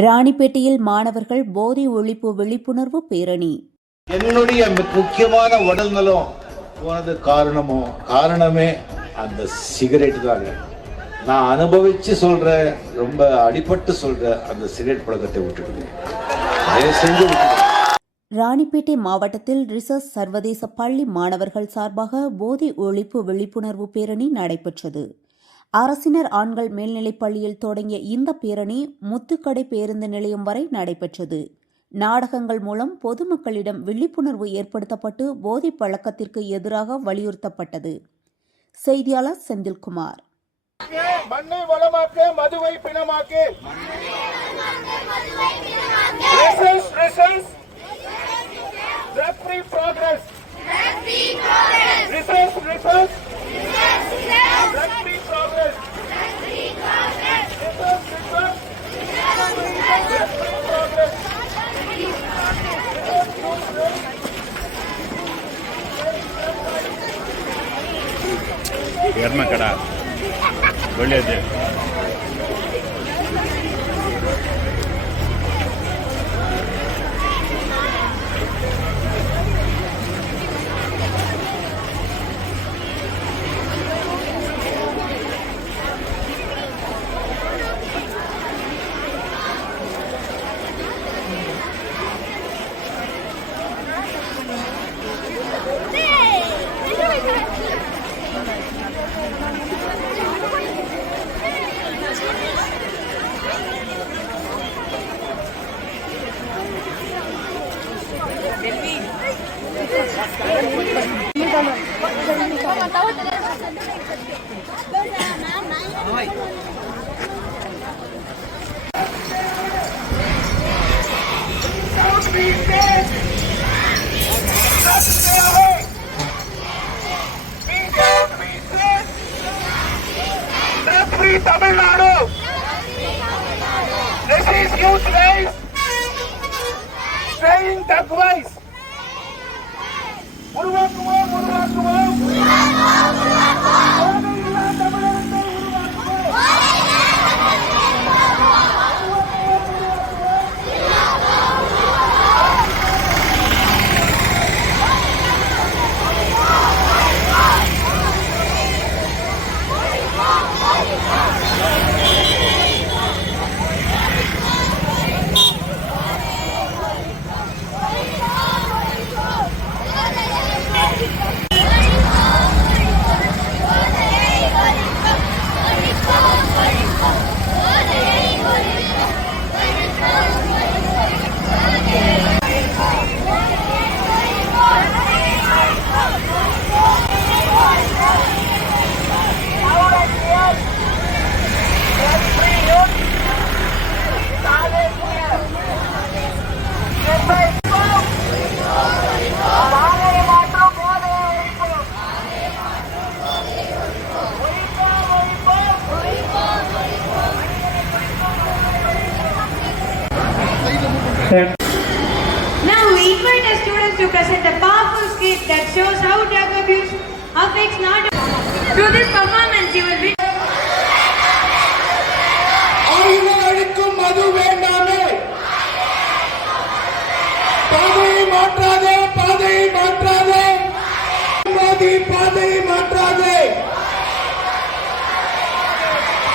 ராணிப்பேட்டையில் மாணவர்கள் போதை ஒழிப்பு விழிப்புணர்வு பேரணி. என்னுடைய முக்கியமான உடல் நலம் போனது காரணமே அந்த சிகரெட் தாங்க. நான் அனுபவிச்சு சொல்றேன், ரொம்ப அடிபட்டு சொல்றேன், அந்த சிகரெட் பழக்கத்தை விட்டுடுங்க. ராணிப்பேட்டை மாவட்டத்தில் ரிசர்ச் சர்வதேச பள்ளி மாணவர்கள் சார்பாக போதை ஒழிப்பு விழிப்புணர்வு பேரணி நடைபெற்றது. அரசினர் ஆண்கள் மேல்நிலைப் பள்ளியில் தொடங்கிய இந்த பேரணி முத்துக்கடை பேருந்து நிலையம் வரை நடைபெற்றது. நாடகங்கள் மூலம் பொதுமக்களிடம் விழிப்புணர்வு ஏற்படுத்தப்பட்டு போதை பழக்கத்திற்கு எதிராக வலியுறுத்தப்பட்டது. செய்தியாளர் செந்தில்குமார். மண்ணை வளமாக்க, மதுவை பிணமாக்க. ಎರ್ಮಕಡ ಒಳ್ಳೆಯದು. Tamil Nadu. This is youth race. Saying twice. உருவாக்குவோம். Now we invite the students to present a powerful skit that shows how drug abuse affects not. Through this performance, you will be. அழிக்கும் மது வேண்டாமே. பாதையை மாற்றாதே. பாதையை மாற்றாதே.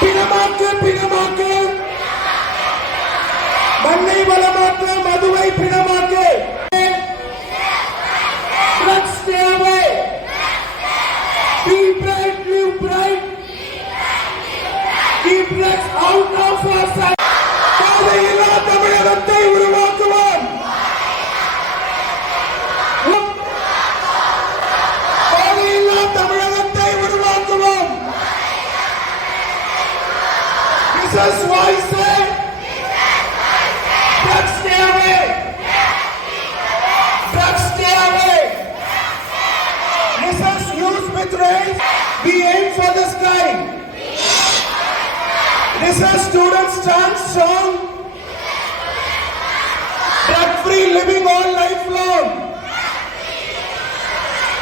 பிணமாக்கு. மண்ணை வளமாக்க, மதுவை பிணமாக்க. Drugs stay away. Be bright, live bright. Keep drugs out of our sight. பாதையில்லா தமிழகத்தை உருவாக்குவோம். பாதையில்லா தமிழகத்தை உருவாக்குவோம். This is why I say drugs stay away. Drugs stay away. This is youth with race. We aim for the sky. This is students stand strong. Drug free living all lifelong.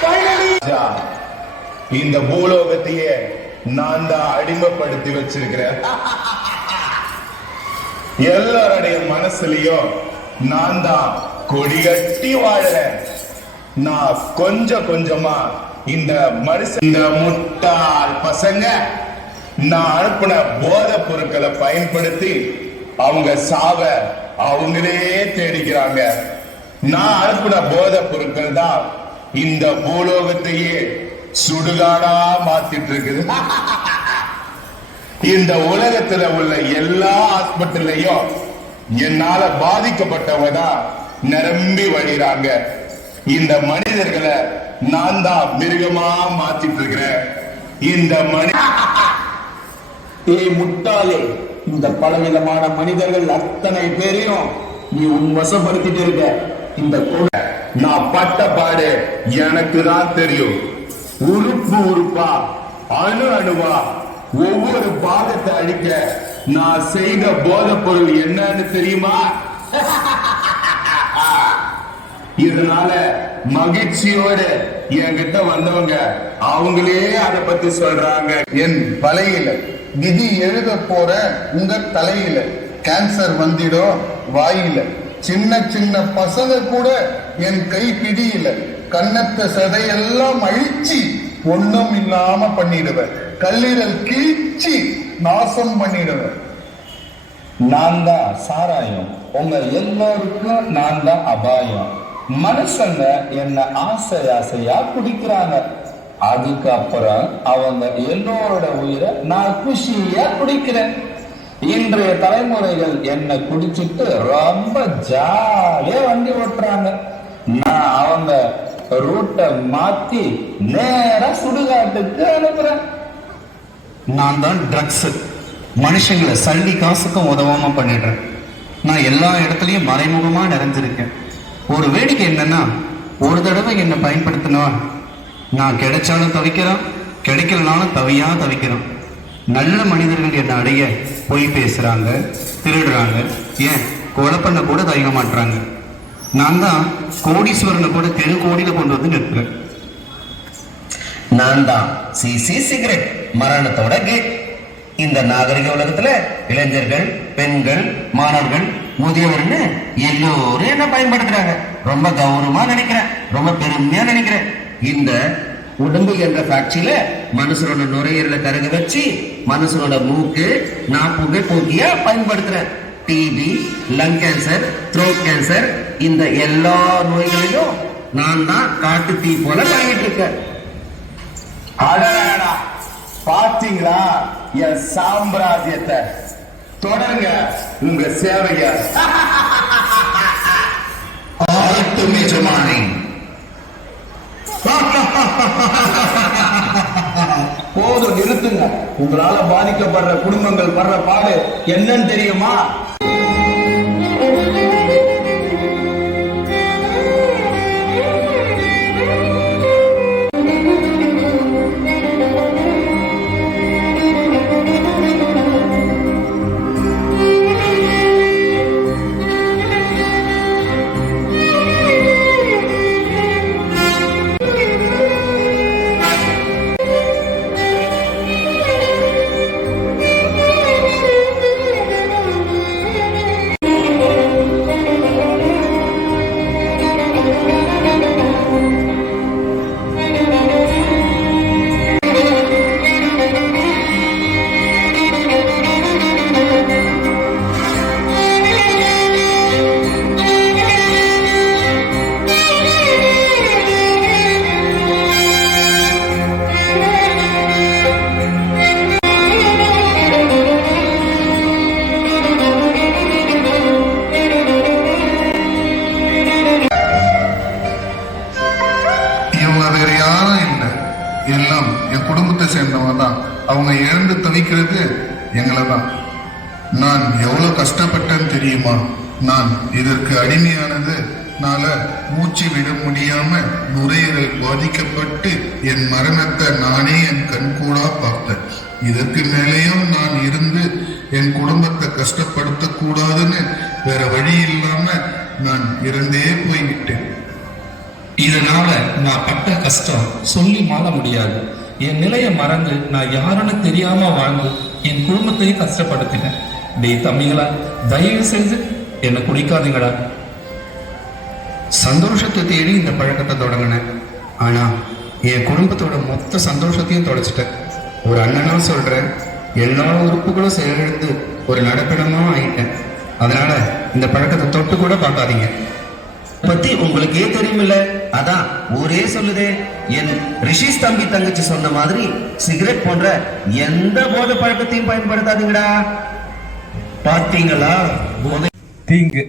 Finally, இந்த பூலோகத்தையே நான் தான் அடிமைப்படுத்தி வச்சிருக்கிறேன். எல்லாருடைய மனசுலயும் நான் தான் கொடி கட்டி வாழறேன். நான் கொஞ்சம் கொஞ்சமா இந்த முட்டாள் பசங்க நான் அனுப்பின போதை பொருட்களை பயன்படுத்தி அவங்க சாவ அவங்களே தேடிக்கிறாங்க. நான் அனுப்பின போதை பொருட்கள் தான் இந்த பூலோகத்தையே சுடுகாடா மாத்திட்டு இருக்குது. இந்த உலகத்துல உள்ள எல்லா ஹாஸ்பிட்டல்லையும் என்னால பாதிக்கப்பட்டவங்க தான் நிரம்பி வழிறாங்க. இந்த மனிதர்களை நான் தான் மிருகமா மாத்திட்டு இருக்கிறேன். இந்த முட்டாளே, இந்த பலவிதமான மனிதர்கள் அத்தனை பேரையும் நீ உன் வசப்படுத்திட்டு இருக்க. இந்த நான் பட்ட பாடு எனக்கு தான் தெரியும். உறுப்பு உறுப்பா, அணு அணுவா, ஒவ்வொரு பாகத்தை அழிக்க நான் செய்த போதை பொருள் என்னன்னு தெரியுமா? இதனால மகிழ்ச்சியோடு என்கிட்ட வந்தவங்க அவங்களே அதை பத்தி சொல்றாங்க. என் பலையில விதி எழுத போற உங்க தலையில கேன்சர் வந்திடும் வாயில. சின்ன சின்ன பசங்க கூட என் கை பிடியில. கண்ணத்தை சதையெல்லாம் அழிச்சு ஒண்ணும் இல்லாம பண்ணிடுவேன். கல்லீரல் கீழ்ச்சி நாசம் பண்ணிடுவேன். நான் தான் சாராயம், உங்க எல்லோருக்கும் நான் தான் அபாயம். மனுஷங்க என்ன ஆசை ஆசையா குடிக்கிறாங்க. அதுக்கப்புறம் அவங்க எல்லோரோட உயிரை நான் குஷியா குடிக்கிறேன். இன்றைய தலைமுறைகள் என்ன குடிச்சிட்டு ரொம்ப ஜாலியா வண்டி ஓட்டுறாங்க. நான் அவங்க ரூட்டை மாத்தி நேரா சுடுகாட்டுக்கு அனுப்புறேன். நான் தான் ட்ரக்ஸ், மனுஷங்களை சல்லி காசுக்கும் உதவாம பண்ணிடுறேன். நான் எல்லா இடத்துலயும் மறைமுகமா நிறைஞ்சிருக்கேன். ஒரு வேடிக்கை என்னன்னா, ஒரு தடவை என்னை பயன்படுத்தினா நான் கிடைச்சாலும் தவிக்கிறேன், கிடைக்கலனாலும் தவிக்கிறேன். நல்ல மனிதர்கள் என்னை அடைய பொய் பேசுறாங்க, திருடுறாங்க, ஏன் கொலை பண்ண கூட தயங்க மாட்டாங்க. நான் தான் கோடீஸ்வரனை கூட தெரு கோடியில கொண்டு வந்து நிற்கிறேன். நான் தான் சிசி சிகரெட், மரணத்தோட கேட். இந்த நாகரிக உலகத்துல இளைஞர்கள், பெண்கள், மாணவர்கள், முதியவர்னு எல்லோரும் என்ன பயன்படுத்துறாங்க. ரொம்ப கௌரவமா நினைக்கிறேன், ரொம்ப பெருமையா நினைக்கிறேன். இந்த உடம்பு என்ற ஃபேக்டரியில மனுஷனோட நுரையீரல கருக வச்சு மனுஷனோட மூக்கு நாப்புகை போக்கியா பயன்படுத்துறேன். TB, lung cancer, throat cancer, இந்த எல்லா நோய்களிலும் நான் தான் காட்டு தீ போல பழகிட்டு இருக்கேன். பாத்தீங்களா என் சாம்ராஜ்யத்தை? தொடருங்க உங்க சேவைய. போதும், நிறுத்துங்க. உங்களால பாதிக்கப்படுற குடும்பங்கள் படுற பாடு என்னன்னு தெரியுமா? எல்லாம் என் குடும்பத்தை சேர்ந்தவங்க தான். அவங்க இழந்து தவிக்கிறது எங்களை தான். நான் எவ்வளவு கஷ்டப்பட்டேன்னு தெரியுமா? நான் இதற்கு அடிமையானது மூச்சு விட முடியாம நுரையீரல் பாதிக்கப்பட்டு என் மரணத்தை நானே என் கண்கூடா பார்த்தேன். இதற்கு மேலேயும் நான் இருந்து என் குடும்பத்தை கஷ்டப்படுத்த கூடாதுன்னு வேற வழி இல்லாம நான் இறந்தே போய்விட்டேன். இதனால நான் பட்ட கஷ்டம் சொல்லி மாற முடியாது. என் நிலையை மறந்து நான் யாருன்னு தெரியாம வாழ்ந்து என் குடும்பத்தையும் கஷ்டப்படுத்தினேன். டேய் தம்பிங்களா, தயவு செஞ்சு என்னை குடிக்காதீங்களா. சந்தோஷத்தை தேடி இந்த பழக்கத்தை தொடங்கினேன். ஆனா என் குடும்பத்தோட மொத்த சந்தோஷத்தையும் தொலைச்சிட்டேன். ஒரு அண்ணனா சொல்றேன், எல்லா உறுப்புகளும் செயலிழந்து ஒரு நடப்பிடமா ஆயிட்டேன். அதனால இந்த பழக்கத்தை தொட்டு கூட பார்க்காதீங்க. பத்தி உங்களுக்கே தெரியுமில்ல, அதான் ஊரே சொல்லுதே. என் ரிஷிஸ் தம்பி தங்கச்சி சொன்ன மாதிரி சிகரெட் போன்ற எந்த போதை பழக்கத்தையும் பயன்படுத்தாதீங்கடா. பார்த்தீங்களா போதை தீங்கு,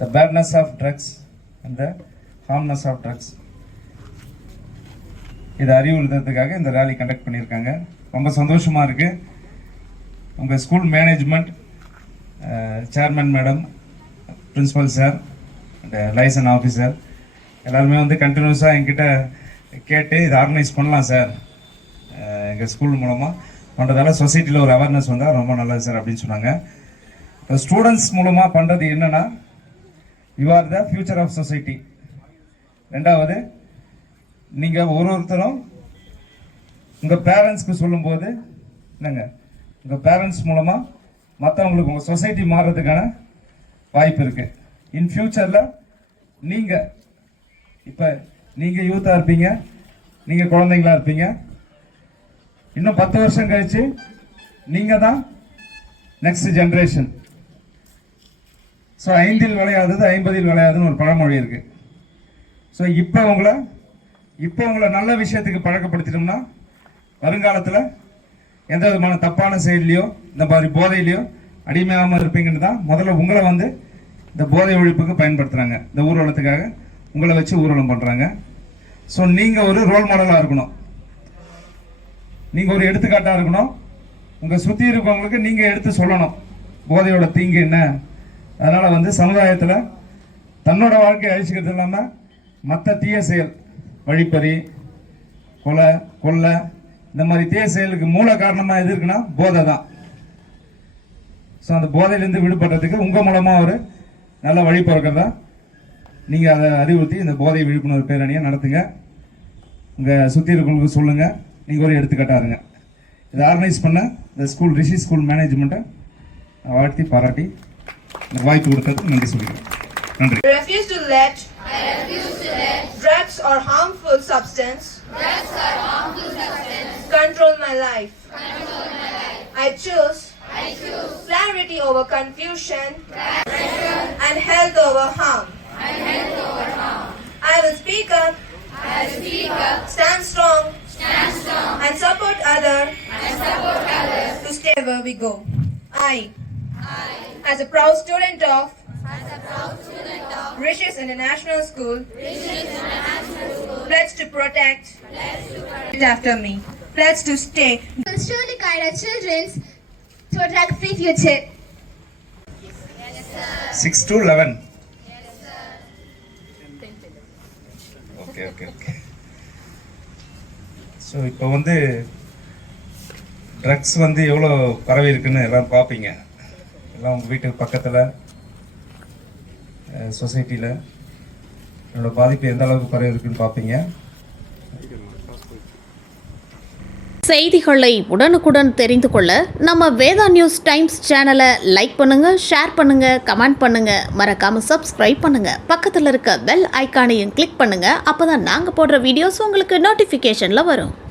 the badness of drugs and the harmness of drugs. இதை அறிவுறுத்துறதுக்காக இந்த ரேலி கண்டக்ட் பண்ணியிருக்காங்க. ரொம்ப சந்தோஷமாக இருக்குது. உங்கள் school management, chairman madam, principal sir and liaison officer எல்லாருமே வந்து கண்டினியூஸாக என்கிட்ட கேட்டு இதை ஆர்கனைஸ் பண்ணலாம் சார், எங்கள் ஸ்கூல் மூலமாக பண்ணுறதால சொசைட்டியில் ஒரு அவேர்னஸ் வந்தால் ரொம்ப நல்லது சார் அப்படின்னு சொன்னாங்க. இப்போ ஸ்டூடெண்ட்ஸ் மூலமாக பண்ணுறது என்னென்னா, you are the future of society. ரெண்டாவது, நீங்கள் ஒருத்தரும் உங்கள் பேரண்ட்ஸ்க்கு சொல்லும்போது என்னங்க, உங்கள் பேரண்ட்ஸ் மூலமாக மற்றவங்களுக்கு உங்கள் சொசைட்டி மாறுறதுக்கான வாய்ப்பு இருக்குது. இன் ஃபியூச்சரில் நீங்கள் இப்போ நீங்கள் யூத்தாக இருப்பீங்க, நீங்கள் குழந்தைங்களா இருப்பீங்க. இன்னும் 10 வருஷம் கழிச்சு நீங்கள் தான் நெக்ஸ்ட் ஜென்ரேஷன். ஸோ 5 விளையாதது 50 விளையாதுன்னு ஒரு பழமொழி இருக்கு. ஸோ இப்போ உங்களை நல்ல விஷயத்துக்கு பழக்கப்படுத்திட்டோம்னா வருங்காலத்தில் எந்த விதமான தப்பான செயல்லையோ இந்த மாதிரி போதையிலையோ அடிமையாகாமல் இருப்பீங்கன்னு தான் முதல்ல உங்களை வந்து இந்த போதை ஒழிப்புக்கு பயன்படுத்துகிறாங்க. இந்த ஊர்வலத்துக்காக உங்களை வச்சு ஊர்வலம் பண்ணுறாங்க. ஸோ நீங்கள் ஒரு ரோல் மாடலாக இருக்கணும், நீங்கள் ஒரு எடுத்துக்காட்டாக இருக்கணும். உங்கள் சுற்றி இருக்கவங்களுக்கு நீங்கள் எடுத்து சொல்லணும் போதையோட தீங்கு என்ன. அதனால் வந்து சமுதாயத்தில் தன்னோட வாழ்க்கையை அழிச்சிக்கிறது இல்லாமல் மற்ற தீய செயல், வழிப்பறி, கொலை இந்த மாதிரி தீய செயலுக்கு மூல காரணமாக எது இருக்குன்னா போதை தான். ஸோ அந்த போதையிலேருந்து விடுபடுறதுக்கு உங்கள் மூலமாக ஒரு நல்ல வழி பிறக்கிறதா நீங்கள் அதை அறிவுறுத்தி இந்த போதை விழிப்புணர்வு பேரணியை நடத்துங்க. உங்கள் சுற்றி இருக்கவங்களுக்கு சொல்லுங்கள், நீங்கள் ஒரு எடுத்துக்காட்டாக இருங்க. இதை ஆர்கனைஸ் பண்ண இந்த ஸ்கூல் ரிஷி ஸ்கூல் மேனேஜ்மெண்ட்டை வாழ்த்தி பாராட்டி இந்த வாய்ப்பு கொடுத்ததுக்கு நன்றி சொல்லிக்கிறேன். நன்றி. I refuse to let drugs or harmful substance control my life. I choose clarity over confusion and health over harm. I will speak up, stand strong and support others to stay where we go. I, as a proud student of Rishis International School, pledge to protect it after me. Pledge to stay. Will surely guide our children to a drug-free future. 6 to 11. Okay. So இப்போ வந்து drugs வந்து எவ்வளோ பரவி இருக்குன்னு எல்லாம் பார்ப்பீங்க. எல்லாம் உங்கள் வீட்டுக்கு பக்கத்தில் சொசைட்டியில் என்னோட பாதிப்பு எந்த அளவுக்கு பரவி இருக்குன்னு பார்ப்பீங்க. செய்திகளை உடனுக்குடன் தெரிந்து கொள்ள நம்ம வேதா நியூஸ் டைம்ஸ் சேனலை லைக் பண்ணுங்க, ஷேர் பண்ணுங்க, கமெண்ட் பண்ணுங்க, மறக்காம சப்ஸ்கிரைப் பண்ணுங்க. பக்கத்தில் இருக்க பெல் ஐக்கானையும் கிளிக் பண்ணுங்க. அப்பதான் நாங்கள் போடுற வீடியோஸ் உங்களுக்கு நோட்டிஃபிகேஷன்ல வரும்.